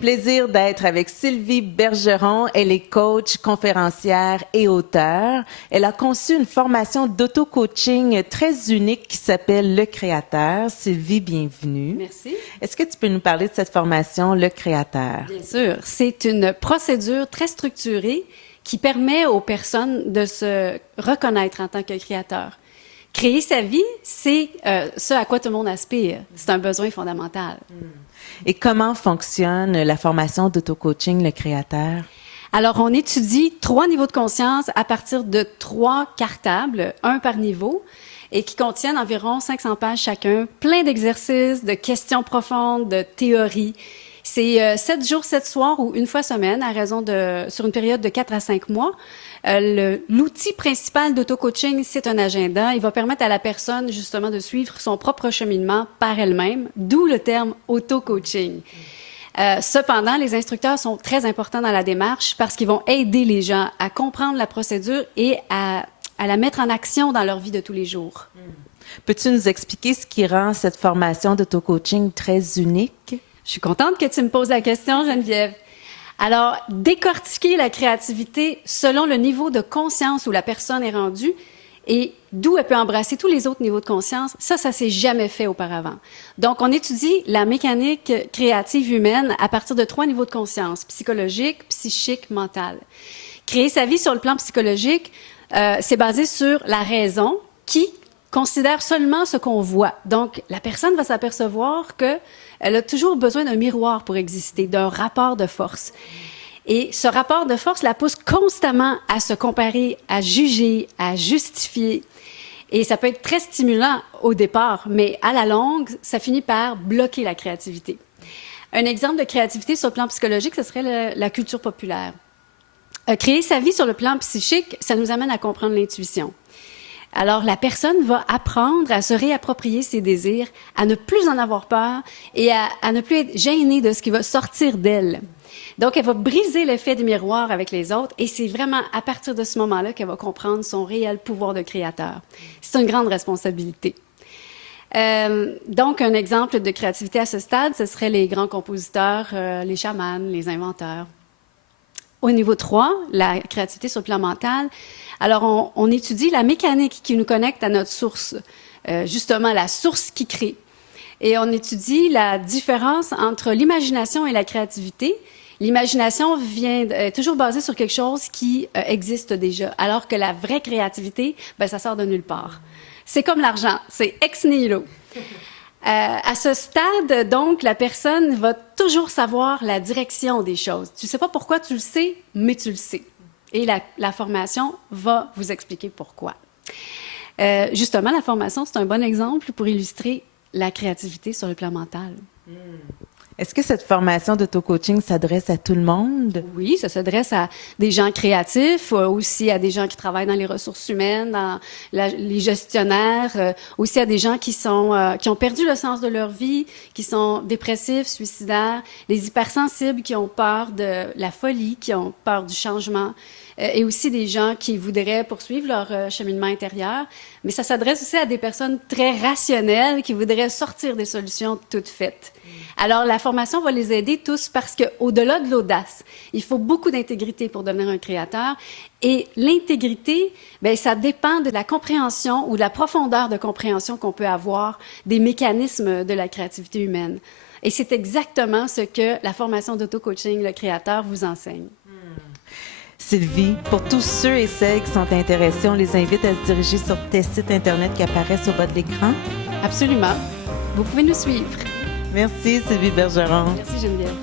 plaisir d'être avec Sylvie Bergeron. Elle est coach, conférencière et auteure. Elle a conçu une formation d'auto-coaching très unique qui s'appelle Le Créateur. Sylvie, bienvenue. Merci. Est-ce que tu peux nous parler de cette formation Le Créateur? Bien sûr. C'est une procédure très structurée qui permet aux personnes de se reconnaître en tant que créateur. Créer sa vie, c'est ce à quoi tout le monde aspire. C'est un besoin fondamental. Et comment fonctionne la formation d'auto-coaching Le Créateur? Alors, on étudie 3 niveaux de conscience à partir de 3 cartables, un par niveau, et qui contiennent environ 500 pages chacun, plein d'exercices, de questions profondes, de théories. C'est 7 jours, 7 soirs ou une fois semaine, sur une période de 4 à 5 mois. L'outil principal d'auto-coaching, c'est un agenda. Il va permettre à la personne, justement, de suivre son propre cheminement par elle-même, d'où le terme auto-coaching. Cependant, les instructeurs sont très importants dans la démarche parce qu'ils vont aider les gens à comprendre la procédure et à la mettre en action dans leur vie de tous les jours. Peux-tu nous expliquer ce qui rend cette formation d'auto-coaching très unique? Je suis contente que tu me poses la question, Geneviève. Alors, décortiquer la créativité selon le niveau de conscience où la personne est rendue et d'où elle peut embrasser tous les autres niveaux de conscience, ça s'est jamais fait auparavant. Donc, on étudie la mécanique créative humaine à partir de 3 niveaux de conscience, psychologique, psychique, mental. Créer sa vie sur le plan psychologique, c'est basé sur la raison qui considère seulement ce qu'on voit. Donc, la personne va s'apercevoir qu'elle a toujours besoin d'un miroir pour exister, d'un rapport de force. Et ce rapport de force la pousse constamment à se comparer, à juger, à justifier. Et ça peut être très stimulant au départ, mais à la longue, ça finit par bloquer la créativité. Un exemple de créativité sur le plan psychologique, ce serait la culture populaire. Créer sa vie sur le plan psychique, ça nous amène à comprendre l'intuition. Alors, la personne va apprendre à se réapproprier ses désirs, à ne plus en avoir peur et à ne plus être gênée de ce qui va sortir d'elle. Donc, elle va briser l'effet du miroir avec les autres et c'est vraiment à partir de ce moment-là qu'elle va comprendre son réel pouvoir de créateur. C'est une grande responsabilité. Donc, un exemple de créativité à ce stade, ce serait les grands compositeurs, les chamans, les inventeurs. Au niveau 3, la créativité sur le plan mental, alors on étudie la mécanique qui nous connecte à notre source, justement la source qui crée. Et on étudie la différence entre l'imagination et la créativité. L'imagination est toujours basée sur quelque chose qui existe déjà, alors que la vraie créativité, ça sort de nulle part. C'est comme l'argent, c'est ex nihilo. À ce stade, donc, la personne va toujours savoir la direction des choses. Tu ne sais pas pourquoi tu le sais, mais tu le sais. Et la formation va vous expliquer pourquoi. Justement, la formation, c'est un bon exemple pour illustrer la créativité sur le plan mental. Est-ce que cette formation d'auto-coaching s'adresse à tout le monde? Oui, ça s'adresse à des gens créatifs, aussi à des gens qui travaillent dans les ressources humaines, dans les gestionnaires, aussi à des gens qui ont perdu le sens de leur vie, qui sont dépressifs, suicidaires, les hypersensibles qui ont peur de la folie, qui ont peur du changement, et aussi des gens qui voudraient poursuivre leur cheminement intérieur. Mais ça s'adresse aussi à des personnes très rationnelles qui voudraient sortir des solutions toutes faites. Alors, la formation va les aider tous parce qu'au-delà de l'audace, il faut beaucoup d'intégrité pour devenir un créateur. Et l'intégrité, ça dépend de la compréhension ou de la profondeur de compréhension qu'on peut avoir des mécanismes de la créativité humaine. Et c'est exactement ce que la formation d'auto-coaching, le créateur, vous enseigne. Sylvie, pour tous ceux et celles qui sont intéressés, on les invite à se diriger sur tes sites Internet qui apparaissent au bas de l'écran. Absolument. Vous pouvez nous suivre. Merci, Sylvie Bergeron. Merci, Geneviève.